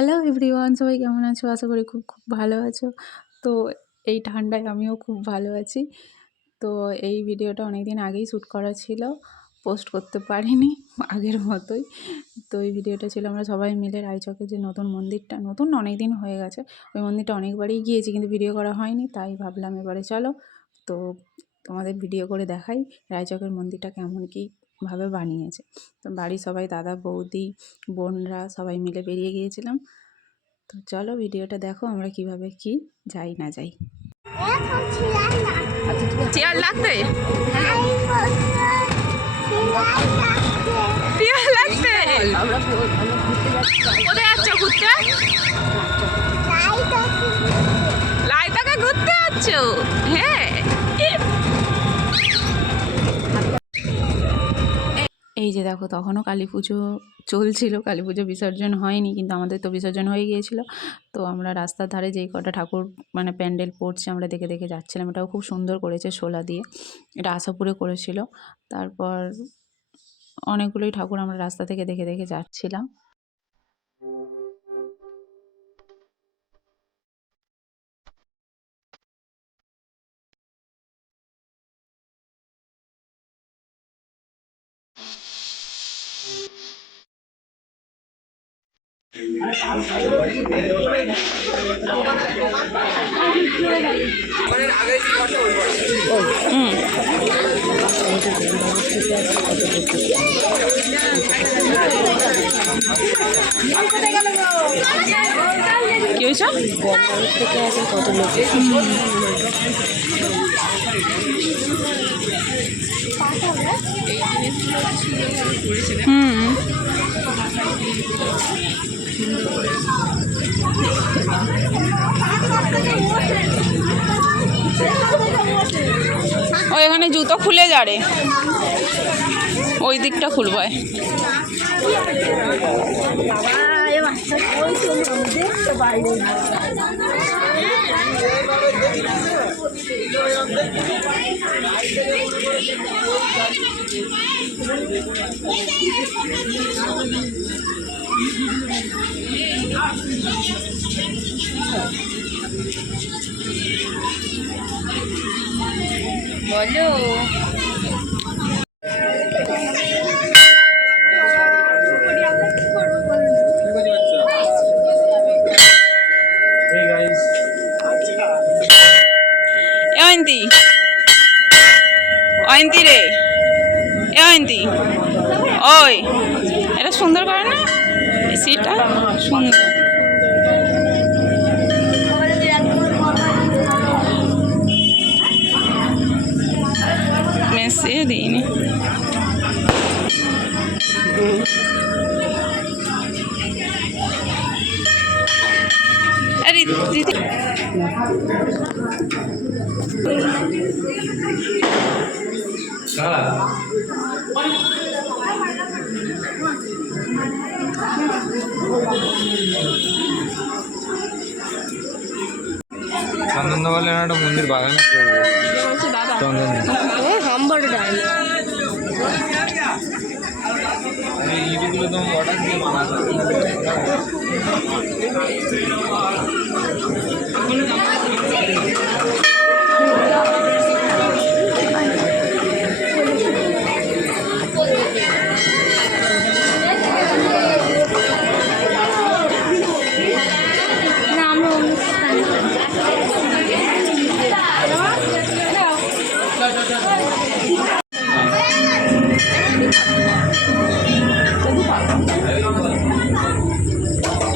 Hello everyone, সবাই কেমন আছো? আশা করি খুব খুব ভালো আছো। তো এই ঠান্ডায় আমিও খুব ভালো আছি। তো এই ভিডিওটা অনেক দিন আগেই শ্যুট করা ছিল, পোস্ট করতে পারিনি আগের মতোই। তো এই ভিডিওটা ছিল আমরা সবাই মিলে রায়চকের যে নতুন মন্দিরটা, নতুন অনেক দিন হয়ে গেছে, ওই মন্দিরটা অনেকবারই গিয়েছি কিন্তু ভিডিও করা হয়নি, তাই ভাবলাম এবারে চলো তো তোমাদের ভিডিও করে দেখাই রায়চকের মন্দিরটা কেমন কীভাবে বানিয়েছে। তো বাড়ির সবাই, দাদা বৌদি বোনরা সবাই মিলে বেরিয়ে গিয়েছিলাম। তো চলো ভিডিওটা দেখো আমরা কিভাবে কি যাই না যাই। চেয়ার লাগতে কোথায় যাচ্ছ ঘুরতে? লাইটাকে ঘুরতে যাচ্ছ? হ্যাঁ, এই যে দেখো তখনও কালী পুজো চলছিল, কালী পুজো বিসর্জন হয়নি কিন্তু আমাদের তো বিসর্জন হয়ে গিয়েছিল। তো আমরা রাস্তার ধারে যেই কটা ঠাকুর মানে প্যান্ডেল পড়ছে আমরা দেখে দেখে যাচ্ছিলাম। এটাও খুব সুন্দর করেছে শোলা দিয়ে, এটা আশাপুরে করেছিল। তারপর অনেকগুলোই ঠাকুর আমরা রাস্তা থেকে দেখে দেখে যাচ্ছিলাম। কি হয়েছে? থেকে আছে কত লোক। ওই এখানে জুতো খুলে যারে, ওই দিকটা খুলবে। বলো অয়ন্তী, অয়ন্তী রে, অয়ন্তী ওই এটা সুন্দর করে না, সিটটা সুন্দর। মেসে দিইনি আরে দিদি। চন্দননগরে একটা মন্দির বাগানে ইটগুলো তো অর্ডার দিয়ে বানাতে।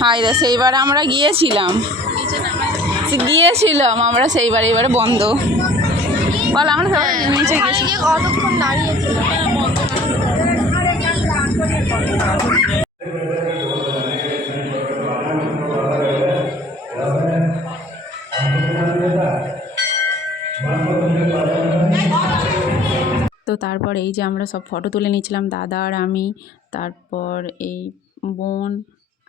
হায়দা সেইবার আমরা গিয়েছিলাম আমরা সেইবার, এবারে বন্ধ। বল আমরা সবাই নিচে গেছি। কতক্ষণ দাঁড়িয়েছিলাম। তো তারপর এই যে আমরা সব ফটো তুলে নিয়েছিলাম, দাদা আর আমি, তারপর এই বোন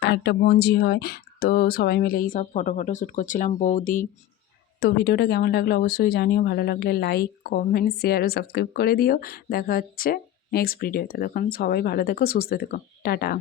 আর একটা বোনঝি হয়, তো সবাই মিলে এই সব ফটো শ্যুট করছিলাম, বৌদি। তো ভিডিওটা কেমন লাগলো অবশ্যই জানিও, ভালো লাগলে লাইক কমেন্ট শেয়ার ও সাবস্ক্রাইব করে দিও। দেখা হচ্ছে নেক্সট ভিডিওতে, তখন সবাই ভালো থেকো, সুস্থ থেকো, টাটা।